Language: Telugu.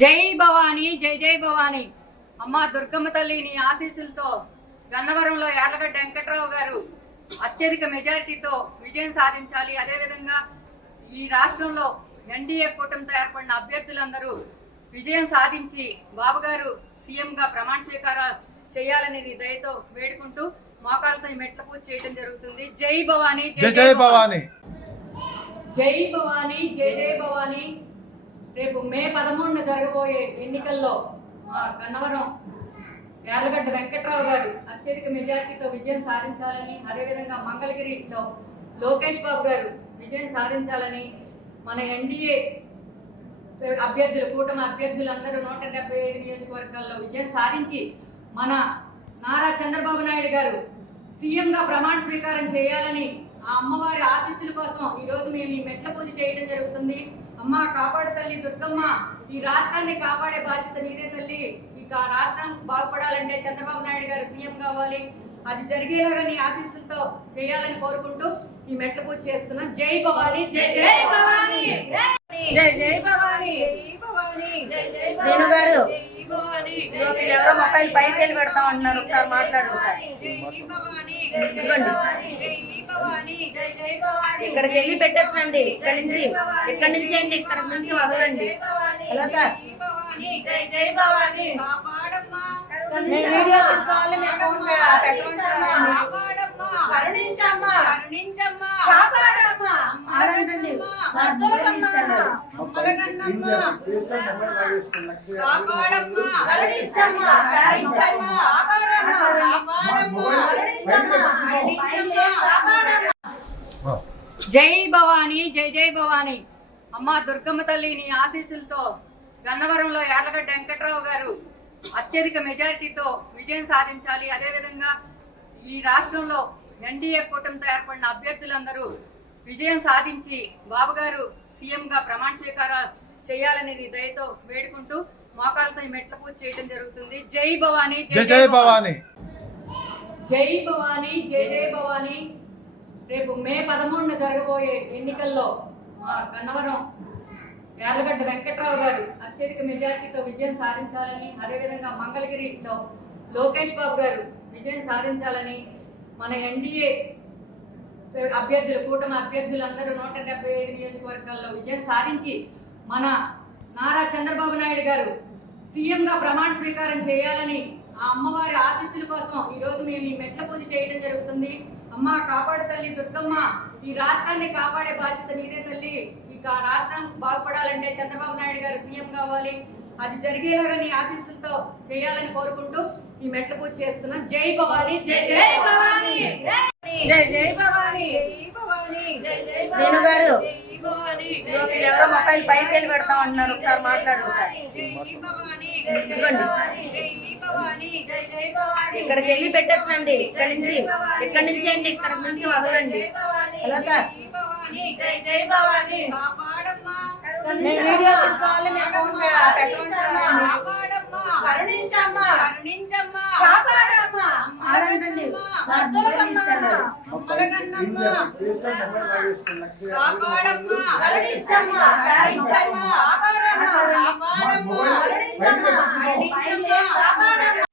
జై భవానీ జై జై భవానీ. అమ్మ దుర్గమ్మ తల్లి నీ ఆశీస్సులతో గన్నవరంలో యార్లగడ్డ వెంకట్రావు గారు అత్యధిక మెజారిటీతో విజయం సాధించాలి. అదేవిధంగా ఈ రాష్ట్రంలో ఎన్డీఏ కూటమితో ఏర్పడిన అభ్యర్థులందరూ విజయం సాధించి బాబు గారు సీఎంగా ప్రమాణ స్వీకారం చేయాలని నీ దయతో వేడుకుంటూ మోకాళ్ళతో ఈ మెట్ల పూజ చేయడం జరుగుతుంది. జై భవానీ జై జై భవానీ. జై భవానీ జై జై భవానీ. రేపు మే పదమూడున జరగబోయే ఎన్నికల్లో మా గన్నవరం యార్లగడ్డ వెంకట్రావు గారు అత్యధిక మెజార్టీతో విజయం సాధించాలని అదేవిధంగా మంగళగిరిలో లోకేష్ బాబు గారు విజయం సాధించాలని మన ఎన్డీఏ అభ్యర్థులు కూటమి అభ్యర్థులందరూ నూట డెబ్బై ఐదు నియోజకవర్గాల్లో విజయం సాధించి మన నారా చంద్రబాబు నాయుడు గారు సీఎంగా ప్రమాణ స్వీకారం చేయాలని ఆ అమ్మవారి ఆశీస్సుల కోసం ఈ రోజు మేము ఈ మెట్ల పూజ చేయడం జరుగుతుంది. అమ్మ కాపాడు తల్లి దుర్గమ్మ. ఈ రాష్ట్రాన్ని కాపాడే బాధ్యత నీదే తల్లి. ఇక రాష్ట్రం బాగుపడాలంటే చంద్రబాబు నాయుడు గారు సీఎం కావాలి. అది జరిగేలాగా నీ ఆశీస్సులతో చేయాలని కోరుకుంటూ ఈ మెట్ల పూజ చేస్తున్నాం జై భవానీ జై జై భవానీ. జై జై భవాని. జై భవానీ. శ్రీను గారు. జై భవానీ. వీళ్ళు ఎవరో మొబైల్ బయటకు వెళ్ళి పెడతాం అంటున్నారు ఒకసారి మాట్లాడు ఒకసారి. జై భవానీ ఇదిగోండి. జై భవానీ ఇక్కడికి వెళ్ళి పెట్టేసండి ఇక్కడ నుంచి ఇక్కడ నుంచి అండి ఇక్కడ నుంచి వదలండి హలో సార్ కాపాడమ్మా నేను వీడియో తీసుకోవాలి మీరు ఫోన్ పెట్టమంటున్నాను కాపాడమ్మా కరుణించమ్మా. కరుణించమ్మా కాపాడమ్మా. అదేంటండి? అమ్మలగన్నమ్మ. అద్దెలకమ్మా. అమ్మలగన్నమ్మ. కాపాడమ్మా కరుణించమ్మా. కరుణించమ్మా. కాపాడమ్మా. కాపాడమ్మా. కరుణించమ్మా. కరుణించమ్మా. జై భవానీ జై జై భవానీ. అమ్మ దుర్గమ్మ తల్లి నీ ఆశీస్సులతో గన్నవరంలో యార్లగడ్డ వెంకట్రావు గారు అత్యధిక మెజారిటీతో విజయం సాధించాలి. అదేవిధంగా ఈ రాష్ట్రంలో ఎన్డీఏ కూటమితో ఏర్పడిన అభ్యర్థులందరూ విజయం సాధించి బాబు గారు సీఎంగా ప్రమాణ స్వీకారం చేయాలని నీ దయతో వేడుకుంటూ మోకాళ్ళతో ఈ మెట్ల పూజ చేయడం జరుగుతుంది. జై భవానీ జై జై భవానీ. జై భవానీ జై జై భవానీ. రేపు మే పదమూడున జరగబోయే ఎన్నికల్లో మా కన్నవరం యార్లగడ్డ వెంకట్రావు గారు అత్యధిక మెజార్టీతో విజయం సాధించాలని అదేవిధంగా మంగళగిరిలో లోకేష్ బాబు గారు విజయం సాధించాలని మన ఎన్డీఏ అభ్యర్థులు కూటమి అభ్యర్థులందరూ నూట డెబ్బై ఐదు నియోజకవర్గాల్లో విజయం సాధించి మన నారా చంద్రబాబు నాయుడు గారు సీఎంగా ప్రమాణ స్వీకారం చేయాలని ఆ అమ్మవారి ఆశీస్సుల కోసం ఈ రోజు మేము ఈ మెట్ల పూజ చేయడం జరుగుతుంది. అమ్మ కాపాడు తల్లి దుర్గమ్మ. ఈ రాష్ట్రాన్ని కాపాడే బాధ్యత నీదే తల్లి. ఇక రాష్ట్రం బాగుపడాలంటే చంద్రబాబు నాయుడు గారు సీఎం కావాలి. అది జరిగేలాగా నీ ఆశీస్సులతో చేయాలని కోరుకుంటూ ఈ మెట్ల పూజ చేస్తున్నాం జై భవానీ జై జై భవానీ. జై జై భవాని. జై భవానీ. శ్రీను గారు. వీళ్ళు ఎవరో మొబైల్ బయటకు వెళ్ళి పెడతాం అంటున్నారు. ఒకసారి మాట్లాడు ఇక్కడికి వెళ్ళి పెట్టేసండి ఇక్కడ నుంచి. ఇక్కడ నుంచి అండి. ఇక్కడ నుంచి వదలండి. Hello sir. వీడియో తీసుకోవాలి మీరు ఫోన్ పెట్టమంటున్నాను. కాపాడమ్మా కరుణించమ్మా. కరుణించమ్మా. కాపాడమ్మా. తొలగన్నమ్మా కాపాడమ్మా కరుణించమ్మా కాపాడమ్మా కాపాడమ్మా కరుణించమ్మా కాపాడమ్మా